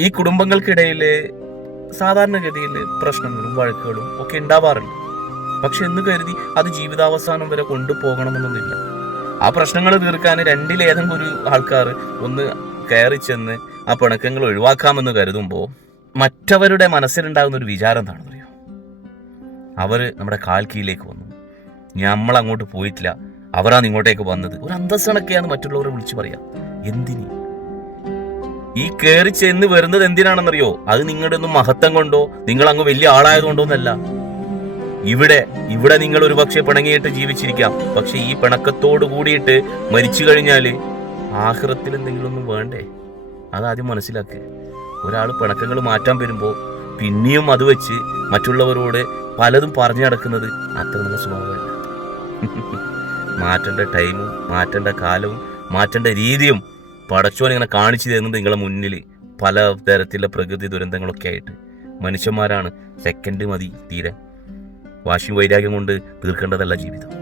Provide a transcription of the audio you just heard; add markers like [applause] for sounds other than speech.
ഈ കുടുംബങ്ങൾക്കിടയിൽ സാധാരണഗതിയിൽ പ്രശ്നങ്ങളും വഴക്കുകളും ഒക്കെ ഉണ്ടാവാറുണ്ട്. പക്ഷെ എന്ന് കരുതി അത് ജീവിതാവസാനം വരെ കൊണ്ടുപോകണമെന്നൊന്നുമില്ല. ആ പ്രശ്നങ്ങൾ തീർക്കാൻ രണ്ടിലേതെങ്കിലും ഒരു ആൾക്കാർ ഒന്ന് കയറി ചെന്ന് ആ പിണക്കങ്ങൾ ഒഴിവാക്കാമെന്ന് കരുതുമ്പോൾ മറ്റവരുടെ മനസ്സിലുണ്ടാകുന്ന ഒരു വിചാരം എന്താണെന്ന് അറിയോ അവർ നമ്മുടെ കാൽ കീഴിലേക്ക് വന്നു. നമ്മൾ അങ്ങോട്ട് പോയിട്ടില്ല. അവരാണ് ഇങ്ങോട്ടേക്ക് വന്നത്. ഒരു അന്തസ്സണക്കെയാണ് മറ്റുള്ളവരെ വിളിച്ചു പറയാം. എന്തിന്? ഈ കയറി ചെന്ന് വരുന്നത് എന്തിനാണെന്നറിയോ? അത് നിങ്ങളുടെ ഒന്നും മഹത്വം കൊണ്ടോ? നിങ്ങൾ അങ്ങ് വലിയ ആളായതുകൊണ്ടോ എന്നല്ല. ഇവിടെ ഇവിടെ നിങ്ങൾ ഒരു പക്ഷെ പിണങ്ങിയിട്ട് ജീവിച്ചിരിക്കാം. പക്ഷെ ഈ പിണക്കത്തോട് കൂടിയിട്ട് മരിച്ചു കഴിഞ്ഞാൽ ആഹ്റത്തിൽ എന്തെങ്കിലും ഒന്നും വേണ്ടേ? അതാദ്യം മനസ്സിലാക്ക്. ഒരാൾ പിണക്കങ്ങൾ മാറ്റാൻ വരുമ്പോൾ പിന്നെയും അത് വെച്ച് മറ്റുള്ളവരോട് പലതും പറഞ്ഞു നടക്കുന്നത് അത്ര നല്ല സ്വഭാവമല്ല. [laughs] മാറ്റേണ്ട ടൈമും മാറ്റേണ്ട കാലവും മാറ്റേണ്ട രീതിയും പടച്ചോൻ ഇങ്ങനെ കാണിച്ചു തരുന്നുണ്ട് നിങ്ങളുടെ മുന്നിൽ പല തരത്തിലുള്ള പ്രകൃതി ദുരന്തങ്ങളൊക്കെ ആയിട്ട്. മനുഷ്യന്മാരാണ് സെക്കൻഡ് മതി തീരെ. വാശി വൈരാഗ്യം കൊണ്ട് തീർക്കേണ്ടതല്ല ജീവിതം.